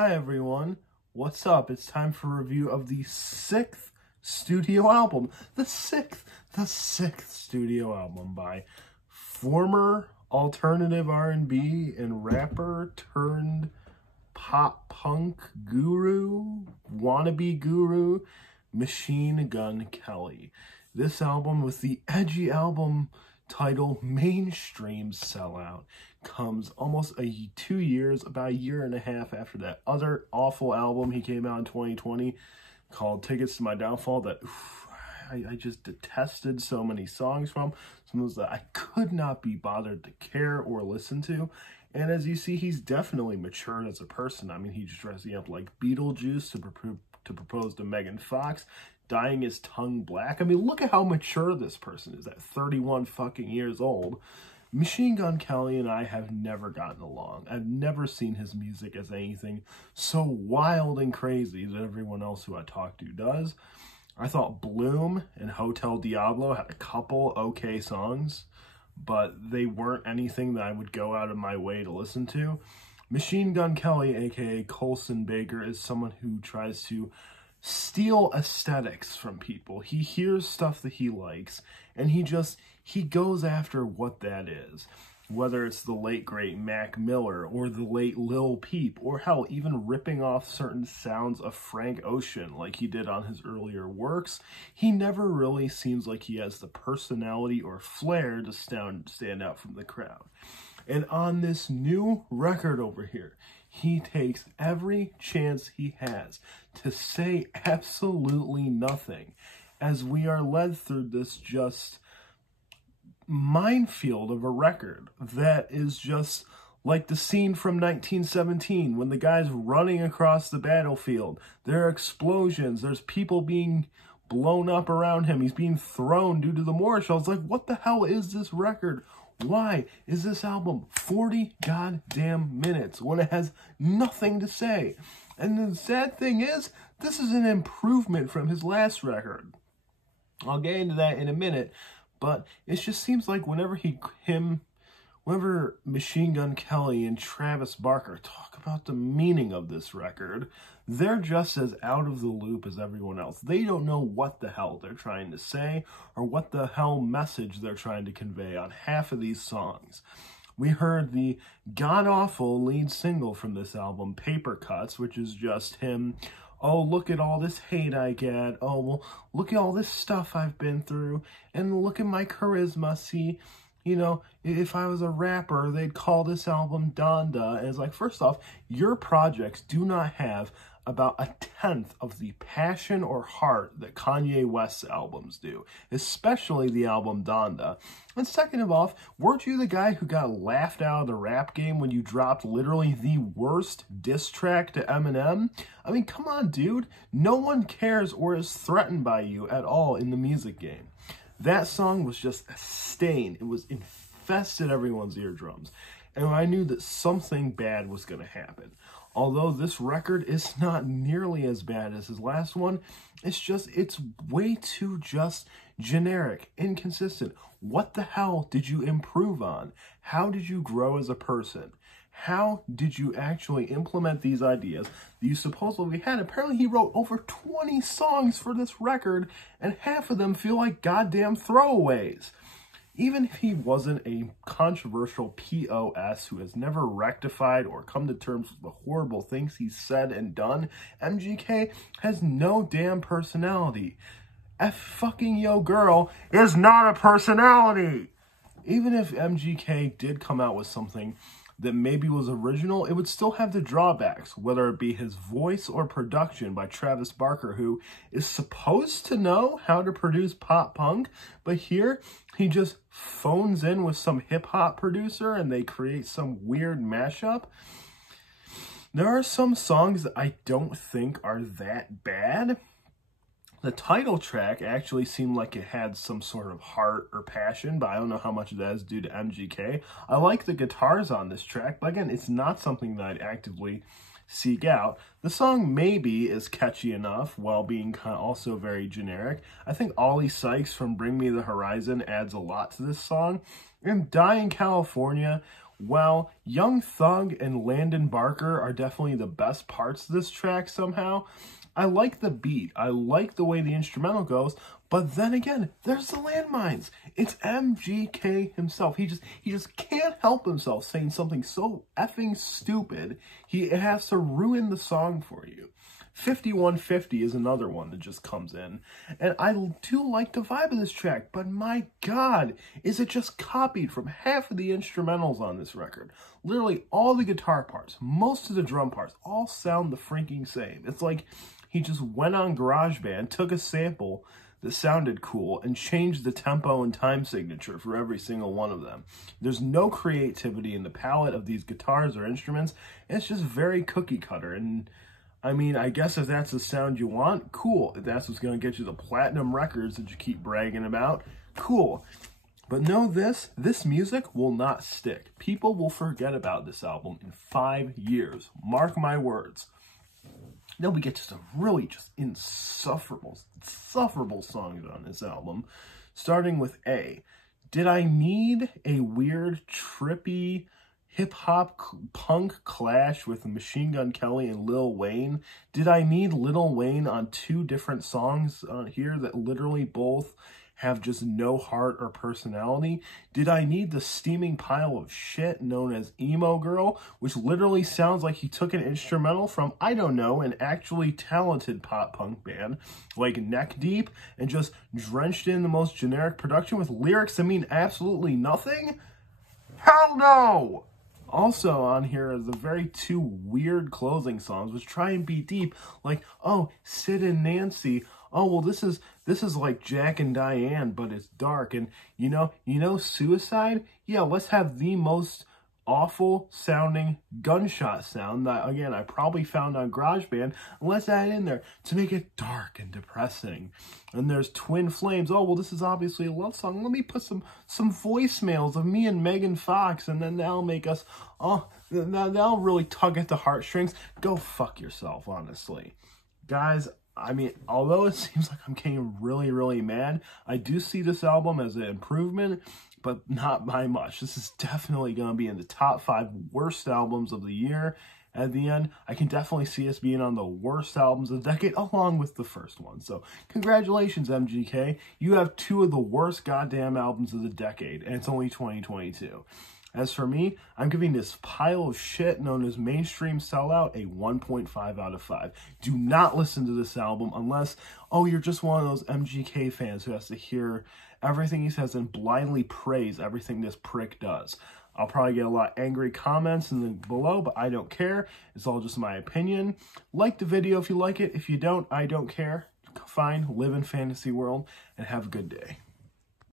Hi everyone, what's up? It's time for a review of the 6th studio album. The sixth studio album by former alternative R&B and rapper turned pop punk guru, wannabe guru, Machine Gun Kelly. This album, with the edgy album title Mainstream Sellout, comes almost 2 years, about a year and a half after that other awful album he came out in 2020 called Tickets to My Downfall that I just detested so many songs from. Some of those that I could not be bothered to care or listen to. And as you see, he's definitely matured as a person. I mean, he's dressing up like Beetlejuice to propose to Megan Fox, dyeing his tongue black. I mean, look at how mature this person is at 31 fucking years old. Machine Gun Kelly and I have never gotten along. I've never seen his music as anything so wild and crazy that everyone else who I talk to does. I thought Bloom and Hotel Diablo had a couple okay songs, but they weren't anything that I would go out of my way to listen to. Machine Gun Kelly, aka Colson Baker, is someone who tries to steal aesthetics from people. He hears stuff that he likes, and he goes after what that is. Whether it's the late great Mac Miller, or the late Lil Peep, or hell, even ripping off certain sounds of Frank Ocean like he did on his earlier works, he never really seems like he has the personality or flair to stand out from the crowd. And on this new record over here, he takes every chance he has to say absolutely nothing as we are led through this just minefield of a record that is just like the scene from 1917 when the guy's running across the battlefield. There are explosions, there's people being blown up around him, he's being thrown due to the mortar shells. Like, what the hell is this record? Why is this album 40 goddamn minutes when it has nothing to say? And the sad thing is, this is an improvement from his last record. I'll get into that in a minute, but it just seems like whenever Machine Gun Kelly and Travis Barker talk about the meaning of this record, they're just as out of the loop as everyone else. They don't know what the hell they're trying to say or what the hell message they're trying to convey on half of these songs. We heard the god-awful lead single from this album, Papercuts, which is just him, oh, look at all this hate I get. Oh, well, look at all this stuff I've been through. And look at my charisma. See, you know, if I was a rapper, they'd call this album Donda. And it's like, first off, your projects do not have about 1/10 of the passion or heart that Kanye West's albums do, especially the album Donda. And second of all, weren't you the guy who got laughed out of the rap game when you dropped literally the worst diss track to Eminem? I mean, come on, dude. No one cares or is threatened by you at all in the music game. That song was just a stain. It was infested everyone's eardrums. And I knew that something bad was going to happen. Although this record is not nearly as bad as his last one, it's way too just generic, inconsistent. What the hell did you improve on? How did you grow as a person? How did you actually implement these ideas that you supposedly had? Apparently he wrote over 20 songs for this record, and half of them feel like goddamn throwaways. Even if he wasn't a controversial POS who has never rectified or come to terms with the horrible things he's said and done, MGK has no damn personality. Fucking Yo Girl is not a personality. Even if MGK did come out with something that maybe was original, it would still have the drawbacks, whether it be his voice or production by Travis Barker, who is supposed to know how to produce pop punk, but here he just phones in with some hip-hop producer and they create some weird mashup. There are some songs that I don't think are that bad. The title track actually seemed like it had some sort of heart or passion, but I don't know how much of that is due to MGK. I like the guitars on this track, but again, it's not something that I'd actively seek out. The song Maybe is catchy enough while being also very generic. I think Ollie Sykes from Bring Me the Horizon adds a lot to this song. And Die in California, Well, Young Thug and Landon Barker are definitely the best parts of this track somehow. I like the beat. I like the way the instrumental goes. But then again, there's the landmines. It's MGK himself. He just can't help himself saying something so effing stupid. It has to ruin the song for you. 5150 is another one that just comes in. And I do like the vibe of this track, but my God, is it just copied from half of the instrumentals on this record. Literally all the guitar parts, most of the drum parts, all sound the freaking same. It's like he just went on GarageBand, took a sample that sounded cool, and changed the tempo and time signature for every single one of them. There's no creativity in the palette of these guitars or instruments. It's just very cookie cutter. And I mean, I guess if that's the sound you want, cool. If that's what's going to get you the platinum records that you keep bragging about, cool. But know this music will not stick. People will forget about this album in 5 years. Mark my words. Then we get to some really just insufferable songs on this album, starting with A. Did I need a weird, trippy, hip-hop punk clash with Machine Gun Kelly and Lil Wayne? Did I need Lil Wayne on 2 different songs on here that literally both have just no heart or personality? Did I need the steaming pile of shit known as Emo Girl, which literally sounds like he took an instrumental from, I don't know, an actually talented pop punk band like Neck Deep and just drenched in the most generic production with lyrics that mean absolutely nothing? Hell no! Also on here are the very 2 weird closing songs which try and be deep, like, oh, Sid and Nancy. Oh, well, this is like Jack and Diane, but it's dark. And you know Suicide? Yeah, let's have the most awful sounding gunshot sound that, again, I probably found on GarageBand, and let's add in there to make it dark and depressing. And there's Twin Flames. Oh, well, this is obviously a love song. Let me put some voicemails of me and Megan Fox, and then that'll make us, that'll really tug at the heartstrings. Go fuck yourself, honestly. Guys, I mean, although it seems like I'm getting really, really mad, I do see this album as an improvement, but not by much. This is definitely going to be in the top 5 worst albums of the year. At the end, I can definitely see us being on the worst albums of the decade, along with the first one. So, congratulations, MGK. You have 2 of the worst goddamn albums of the decade, and it's only 2022. As for me, I'm giving this pile of shit known as mainstream Sellout a 1.5 out of 5. Do not listen to this album unless, oh, you're just one of those MGK fans who has to hear everything he says and blindly praise everything this prick does. I'll probably get a lot of angry comments below, but I don't care. It's all just my opinion. Like the video if you like it. If you don't, I don't care. Fine, live in fantasy world, and have a good day.